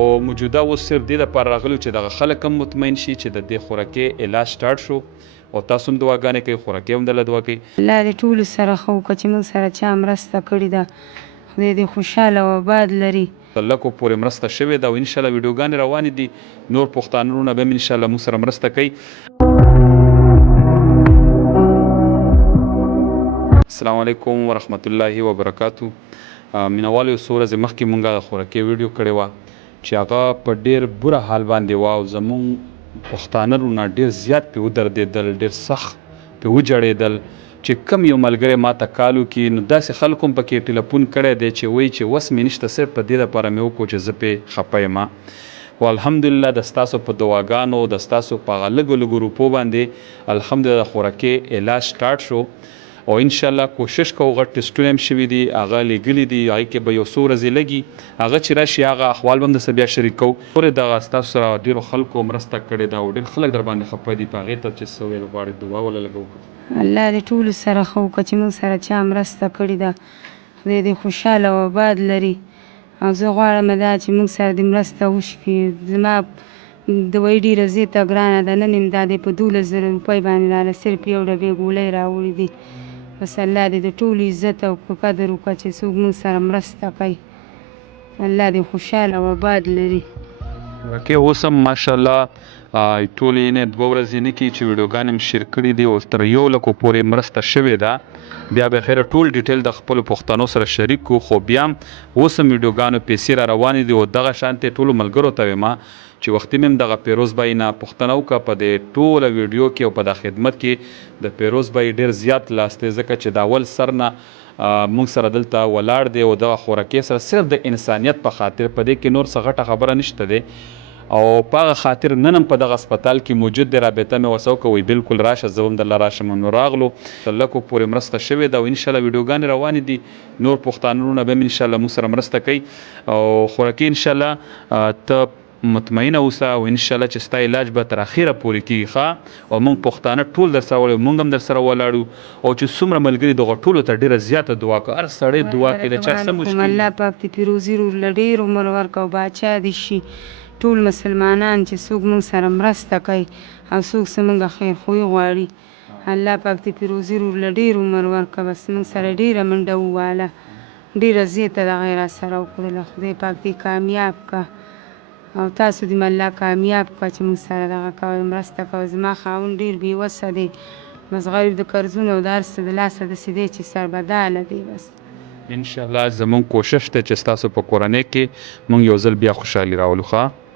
خو موجوده اوس صرف دې دپاره راغلو چې دغه خلک هم مطمئن شي چې د دې خوراکۍ علاج سټارټ شو او تاسو هم دعاګانې کوئ، خوراکۍ هم درله دعا کوي. الله دې ټولو سره ښه وکړه چې موږ سره چا مرسته کړې ده، خدای دې خوشحاله او آباد لري. لکو پورې مرسته شوې ده او انشاءالله ویډیوګانې روانې دي، نور پښتانه وروڼه به هم انشاءالله موږ سره مرسته کوي. السلام علیکم ورحمت الله وبرکاتو. مینوالو څو ورځې مخکې مونږ خوراکۍ ویډیو کړې وه چې هغه په ډېر بوره حال باندې وه او زمونږ پښتانه وروڼه ډېر زیات پرې ودردېدل، ډېر سخت پرې وجړېدل چې کم یو ملګری ما ته کال وکړي نو داسې خلکو هم پکې ټلیفون کړی دی چې وایي چې وس مې نشته، صرف په دې دپاره مې وکړو چې زه پرې خفه یم. خو الحمدلله د ستاسو په دعاګانو، د ستاسو په هغه لږو لږو روپو باندې الحمدلله د خوراکۍ علاج سټارټ شو او انشاءالله کوشش کوو. غټ ټسټونه هم شوي دي، هغه لیږلي دي، هغې کې به یو څو ورځې لګي، هغه چې راشي هغه احوال به هم درسره بیا شریک کوو. پورې دغه ستاسو سره ډېرو خلکو مرسته کړې ده او ډېر خلک در باندې خفه دي، په هغې ته چې څه ویل غواړې دعا وله لږ وکړو. الله دې ټولو سره ښه وکړه چې موږ سره چا مرسته کړې ده، خدای دې خوشحاله او آباد لري. او زه غواړم دا چې موږ سره دې مرسته وشي. زما دوایي ډېره زیاته ګرانه ده، نن مې دا دی په 12,000 روپۍ باندې راله صرف یو ډبې ګولۍ راوړي دي. بس الله دې د ټولو عزت او قدر وکړه چې څوک موږ سره مرسته کوي. الله دې خوشحاله او آباد لري. خوراکۍ اوس هم ماشاءالله ټولې یې نه 2 ورځې نه کېږي چې ویډیوګانې مې شیر کړي دي او تر 1 لکو پورې مرسته شوې ده. بیا به خیره ټول ډیټیل د خپلو پښتنو سره شریک کړو، خو بیا هم اوس هم ویډیوګانو پیسې را روانې دي او دغه شانتې ټولو ملګرو ته وایم چې وختي مې هم دغه پیروز بای نه پوښتنه وکړه په دې ټوله ویډیو کې او په دا خدمت کې د پیروز بای ډېر زیات لاس دی، ځکه چې د اول سر نه موږ سره دلته ولاړ دی او دغه خوراکۍ سره صرف د انسانیت په خاطر، په دې کې نور څه غټه خبره نشته دی او په هغه خاطر نن هم په دغه هسپتال کې موجود دی. رابطه مې ورسره وکړه، وایي بلکل راشه، زه هم درله راشم. نو راغلو، لکو پورې مرسته شوې ده او انشاءالله ویډیوګانې روانې دي، نور پښتانه وروڼه به هم انشاءالله موږ سره مرسته کوي او خوراکۍ انشاءالله ته مطمئنه اوسه او انشاءالله چې ستا علاج به تر اخره پورې کېږي ښه. او موږ پښتانه ټول در سره ولاړو، موږ هم در سره ولاړو او چې څومره ملګري دغه ټولو ته ډېره زیاته دعا کوه، هر سړی دعا کوي د چا څه مشکل. الله پاک دې پیروزي ورله ډېر عمر ورکړه او باچا دې شي. ټول مسلمانان چې څوک موږ سره مرسته کوي او څوک څه موږ خیرخویي غواړي، الله پاک دې پیروزي ورله ډېر عمر ورکړه. بس موږ سره ډېره منډه وواله، ډېره زیاته دغه یې راسره وکړله. خدای پاک دې کامیاب کړه او تاسو دې الله کامیاب کړه چې موږ سره دغه کوئ مرسته کوئ. زما خاوند ډېر بېوسه دی، بس غریب د قرضونو او د هر څه د لاسه داسې دی چې سربداله دی. بس انشاءالله زمونږ کوشش دی چې ستاسو په کورنۍ کې مونږ یو ځل بیا خوشحالي راولو ښه.